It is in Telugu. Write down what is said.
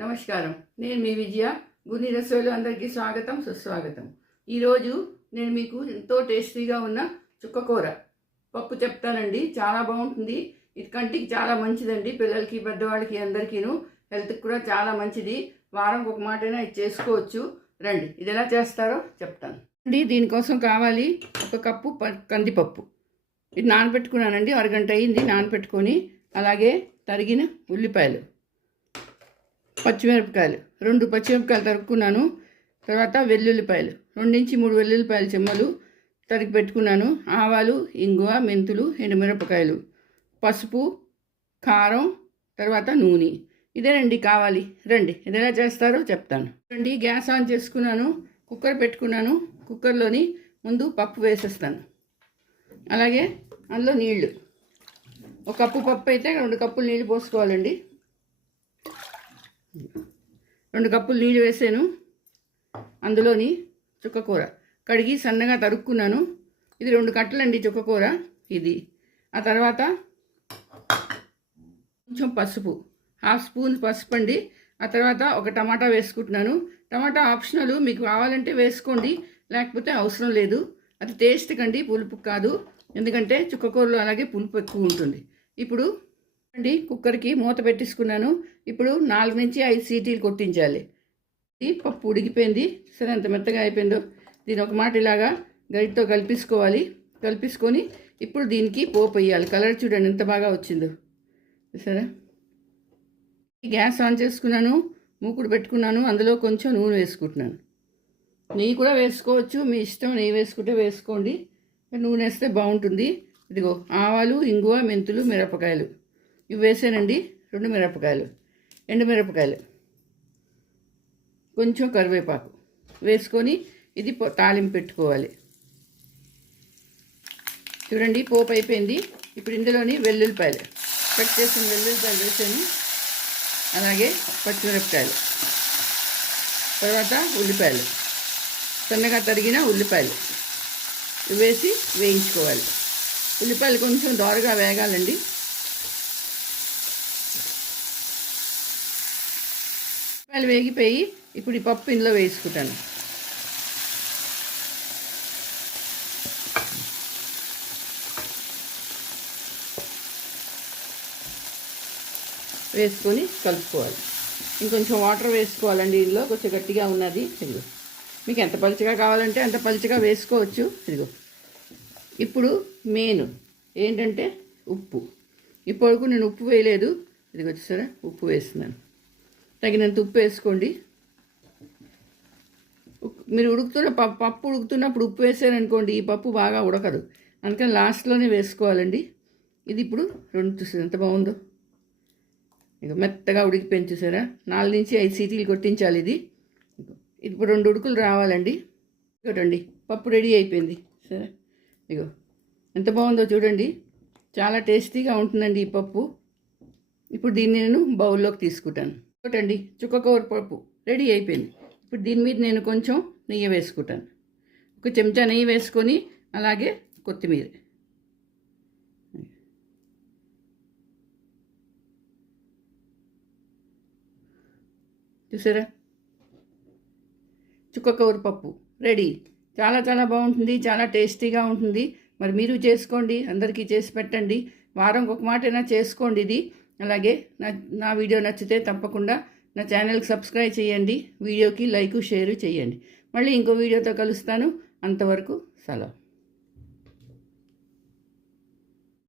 నమస్కారం. నేను మీ విజయ. గుని రసోయిలో అందరికీ స్వాగతం, సుస్వాగతం. ఈరోజు నేను మీకు ఎంతో టేస్టీగా ఉన్న చుక్కకూర పప్పు చెప్తానండి. చాలా బాగుంటుంది. ఇది కంటికి చాలా మంచిదండి. పిల్లలకి, పెద్దవాళ్ళకి అందరికీను హెల్త్కి కూడా చాలా మంచిది. వారంకి ఒక మాటైనా ఇది చేసుకోవచ్చు. రండి, ఇది ఎలా చేస్తారో చెప్తాను అండి. దీనికోసం కావాలి ఒక కప్పు కందిపప్పు. ఇది నానబెట్టుకున్నానండి. అరగంట అయింది నానబెట్టుకొని. అలాగే తరిగిన ఉల్లిపాయలు, పచ్చిమిరపకాయలు 2 పచ్చిమిరపకాయలు తరుక్కున్నాను. తర్వాత వెల్లుల్లిపాయలు 2 నుంచి 3 వెల్లుల్లిపాయలు చెమ్మలు తరిగి పెట్టుకున్నాను. ఆవాలు, ఇంగువ, మెంతులు, ఎండుమిరపకాయలు, పసుపు, కారం, తర్వాత నూనె. ఇదేనండి కావాలి. రండి, ఇది ఎలా చేస్తారో చెప్తాను. రండి, గ్యాస్ ఆన్ చేసుకున్నాను. కుక్కర్ పెట్టుకున్నాను. కుక్కర్లోని ముందు పప్పు వేసేస్తాను. అలాగే అందులో నీళ్లు. 1 కప్పు పప్పు అయితే 2 కప్పులు నీళ్ళు పోసుకోవాలండి. 2 కప్పులు నీళ్ళు వేసాను. అందులోని చుక్కకూర కడిగి సన్నగా తరుక్కున్నాను. ఇది 2 కట్టలండి చుక్కకూర ఇది. ఆ తర్వాత కొంచెం పసుపు, 1/2 స్పూన్ పసుపు అండి. ఆ తర్వాత 1 టమాటా వేసుకుంటున్నాను. టమాటా ఆప్షనల్, మీకు కావాలంటే వేసుకోండి, లేకపోతే అవసరం లేదు. అది టేస్ట్ కండి, పులుపు కాదు. ఎందుకంటే చుక్కకూరలో అలాగే పులుపు ఎక్కువ ఉంటుంది. ఇప్పుడు అండి కుక్కర్కి మూత పెట్టేసుకున్నాను. ఇప్పుడు 4 నుంచి 5 సీటీలు కొట్టించాలి. ఈ పప్పు ఉడికిపోయింది. సరే, ఎంత మెత్తగా అయిపోయిందో. దీని ఒక మాట ఇలాగా గరిటతో కలిపేసుకోవాలి. కలిపేసుకొని ఇప్పుడు దీనికి పోపు వేయాలి. కలర్ చూడండి ఎంత బాగా వచ్చిందో. సరే, గ్యాస్ ఆన్ చేసుకున్నాను. మూకుడు పెట్టుకున్నాను. అందులో కొంచెం నూనె వేసుకుంటున్నాను. నెయ్యి కూడా వేసుకోవచ్చు, మీ ఇష్టం. నెయ్యి వేసుకుంటే వేసుకోండి, నూనె వేస్తే బాగుంటుంది. ఇదిగో ఆవాలు, ఇంగువ, మెంతులు, మిరపకాయలు ఇవి వేసానండి. 2 మిరపకాయలు, ఎండుమిరపకాయలు, కొంచెం కరివేపాకు వేసుకొని ఇది తాలింపు పెట్టుకోవాలి. చూడండి, పోపు అయిపోయింది. ఇప్పుడు ఇందులోని వెల్లుల్లిపాయలు, కట్ చేసిన వెల్లుల్లిపాయలు వేసాను. అలాగే పచ్చిమిరపకాయలు, తర్వాత ఉల్లిపాయలు, సన్నగా తరిగిన ఉల్లిపాయలు వేసి వేయించుకోవాలి. ఉల్లిపాయలు కొంచెం దోరగా వేగాలండి. ఉల్లిపాయలు వేగిపోయి ఇప్పుడు ఈ పప్పు ఇందులో వేసుకుంటాను. వేసుకొని కలుపుకోవాలి. ఇంకొంచెం వాటర్ వేసుకోవాలండి. ఇందులో కొంచెం గట్టిగా ఉన్నది. ఇదిగో, మీకు ఎంత పలుచగా కావాలంటే అంత పలుచగా వేసుకోవచ్చు. ఇదిగో, ఇప్పుడు మెయిన్ ఏంటంటే ఉప్పు. ఇప్పటివరకు నేను ఉప్పు వేయలేదు. ఇదిగో చూసారా, ఉప్పు వేస్తున్నాను. తగినంత ఉప్పు వేసుకోండి. మీరు పప్పు ఉడుకుతున్నప్పుడు ఉప్పు వేసారనుకోండి, ఈ పప్పు బాగా ఉడకదు. అందుకని లాస్ట్లోనే వేసుకోవాలండి. ఇది ఇప్పుడు 2 చూసారు ఎంత బాగుందో. ఇక మెత్తగా ఉడికిపోయింది చూసారా. 4 నుంచి 5 సీటీలు కొట్టించాలి. ఇది ఇప్పుడు 2 ఉడుకులు రావాలండి. ఇగోటండి, పప్పు రెడీ అయిపోయింది. సరే, ఇగో ఎంత బాగుందో చూడండి. చాలా టేస్టీగా ఉంటుందండి ఈ పప్పు. ఇప్పుడు దీన్ని నేను బౌల్లోకి తీసుకుంటాను. ఒకటండి, చుక్కకూర పప్పు రెడీ అయిపోయింది. ఇప్పుడు దీని మీద నేను కొంచెం నెయ్యి వేసుకుంటాను. 1 చెంచా నెయ్యి వేసుకొని అలాగే కొత్తిమీర. చూసారా, చుక్కకూర పప్పు రెడీ. చాలా చాలా బాగుంటుంది, చాలా టేస్టీగా ఉంటుంది. మరి మీరు చేసుకోండి, అందరికీ చేసి పెట్టండి. వారం ఒక మాటైనా చేసుకోండి ఇది. అలాగే నా వీడియో నచ్చితే తప్పకుండా నా ఛానల్కి సబ్స్క్రైబ్ చేయండి. వీడియోకి లైక్, షేర్ చేయండి. మళ్ళీ ఇంకో వీడియోతో కలుస్తాను. అంతవరకు సెలవు.